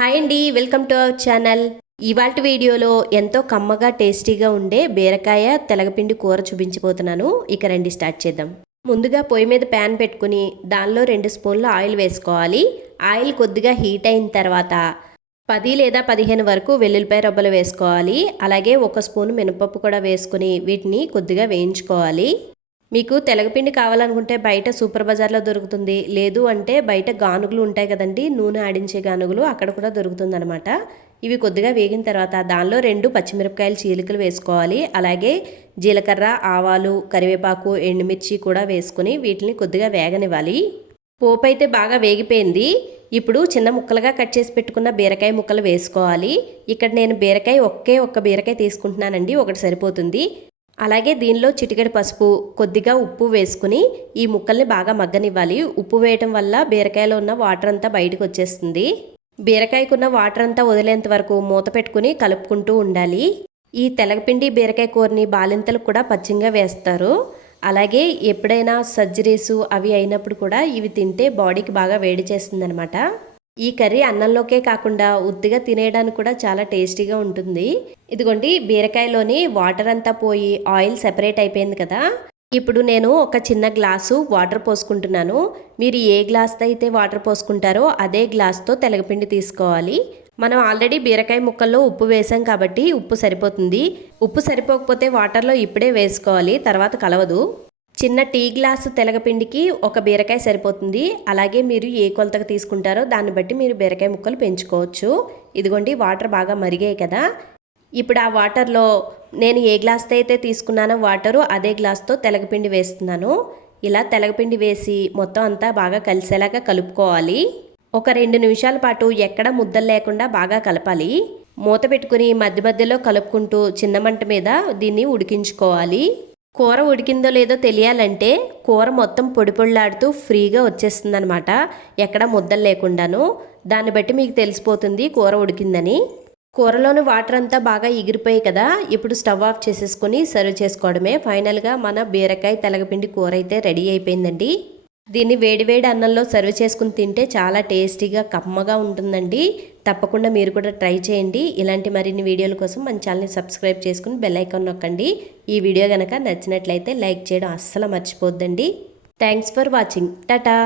Hi అండి welcome to our channel. ఇవాళ వీడియోలో ఎంతో కమ్మగా టేస్టీగా ఉండే బీరకాయ తెలగపిండి కూర చూపించబోతున్నాను. ఇక రండి స్టార్ట్ చేద్దాం. ముందుగా పొయ్యి మీద ప్యాన్ పెట్టుకుని దానిలో రెండు స్పూన్ల ఆయిల్ వేసుకోవాలి. ఆయిల్ కొద్దిగా హీట్ అయిన తర్వాత పది లేదా పదిహేను వరకు వెల్లుల్లిపాయ రబ్బలు వేసుకోవాలి. అలాగే ఒక స్పూన్ మినపప్పు కూడా వేసుకుని వీటిని కొద్దిగా వేయించుకోవాలి. మీకు తెలగపిండి కావాలనుకుంటే బయట సూపర్ బజార్లో దొరుకుతుంది. లేదు అంటే బయట గానుగులు ఉంటాయి కదండి నూనె ఆడించే గానుగులు అక్కడ కూడా దొరుకుతుంది అనమాట ఇవి కొద్దిగా వేగిన తర్వాత దానిలో రెండు పచ్చిమిరపకాయలు చీలికలు వేసుకోవాలి. అలాగే జీలకర్ర ఆవాలు కరివేపాకు ఎండుమిర్చి కూడా వేసుకుని వీటిని కొద్దిగా వేగనివ్వాలి. పోపు అయితే బాగా వేగిపోయింది. ఇప్పుడు చిన్న ముక్కలుగా కట్ చేసి పెట్టుకున్న బీరకాయ ముక్కలు వేసుకోవాలి. ఇక్కడ నేను బీరకాయ ఒకే ఒక్క బీరకాయ తీసుకుంటున్నానండి ఒకటి సరిపోతుంది. అలాగే దీనిలో చిటికెడు పసుపు కొద్దిగా ఉప్పు వేసుకుని ఈ ముక్కల్ని బాగా మగ్గనివ్వాలి. ఉప్పు వేయటం వల్ల బీరకాయలో ఉన్న వాటర్ అంతా బయటకు వచ్చేస్తుంది. బీరకాయకున్న వాటర్ అంతా వదిలేంత వరకు మూత పెట్టుకుని కలుపుకుంటూ ఉండాలి. ఈ తెలగపిండి బీరకాయ కూరని బాలింతలు కూడా పచ్చిగా వేస్తారు. అలాగే ఎప్పుడైనా సర్జరీసు అవి అయినప్పుడు కూడా ఇవి తింటే బాడీకి బాగా వేడి చేస్తుంది ఈ కర్రీ అన్నంలోకే కాకుండా ఉత్తిగా తినేయడానికి కూడా చాలా టేస్టీగా ఉంటుంది. ఇదిగోండి బీరకాయలోని వాటర్ అంతా పోయి ఆయిల్ సెపరేట్ అయిపోయింది కదా. ఇప్పుడు నేను ఒక చిన్న గ్లాసు వాటర్ పోసుకుంటున్నాను. మీరు ఏ గ్లాస్తో అయితే వాటర్ పోసుకుంటారో అదే గ్లాస్తో తెలగపిండి తీసుకోవాలి. మనం ఆల్రెడీ బీరకాయ ముక్కల్లో ఉప్పు వేసాం కాబట్టి ఉప్పు సరిపోతుంది. ఉప్పు సరిపోకపోతే వాటర్లో ఇప్పుడే వేసుకోవాలి తర్వాత కలవదు. చిన్న టీ గ్లాసు తెలగపిండికి ఒక బీరకాయ సరిపోతుంది. అలాగే మీరు ఏ కొలతకు తీసుకుంటారో దాన్ని బట్టి మీరు బీరకాయ ముక్కలు పెంచుకోవచ్చు. ఇదిగోండి వాటర్ బాగా మరిగాయి కదా. ఇప్పుడు ఆ వాటర్లో నేను ఏ గ్లాస్తో అయితే తీసుకున్నానో వాటరు అదే గ్లాస్తో తెలగపిండి వేస్తున్నాను. ఇలా తెలగపిండి వేసి మొత్తం అంతా బాగా కలిసేలాగా కలుపుకోవాలి. ఒక రెండు నిమిషాల పాటు ఎక్కడ ముద్దలు లేకుండా బాగా కలపాలి. మూత పెట్టుకుని మధ్య మధ్యలో కలుపుకుంటూ చిన్న మంట మీద దీన్ని ఉడికించుకోవాలి. కూర ఉడికిందో లేదో తెలియాలంటే కూర మొత్తం పొడి పొడిలాడుతూ ఫ్రీగా వచ్చేస్తుంది అనమాట ఎక్కడ ముద్దలు లేకుండాను. దాన్ని బట్టి మీకు తెలిసిపోతుంది కూర ఉడికిందని. కూరలోని వాటర్ అంతా బాగా ఎగిరిపోయాయి కదా. ఇప్పుడు స్టవ్ ఆఫ్ చేసేసుకొని సర్వ్ చేసుకోవడమే. ఫైనల్గా మన బీరకాయ తెలగపిండి కూర అయితే రెడీ అయిపోయిందండి. దీన్ని వేడివేడి అన్నంలో సర్వ్ చేసుకుని తింటే చాలా టేస్టీగా కమ్మగా ఉంటుందండి. తప్పకుండా మీరు కూడా ట్రై చేయండి. ఇలాంటి మరిన్ని వీడియోల కోసం మన ఛానల్ని సబ్స్క్రైబ్ చేసుకుని బెల్ ఐకాన్ నొక్కండి. ఈ వీడియో కనుక నచ్చినట్లయితే లైక్ చేయడం అస్సలు మర్చిపోద్దండి. Thanks for watching. టాటా.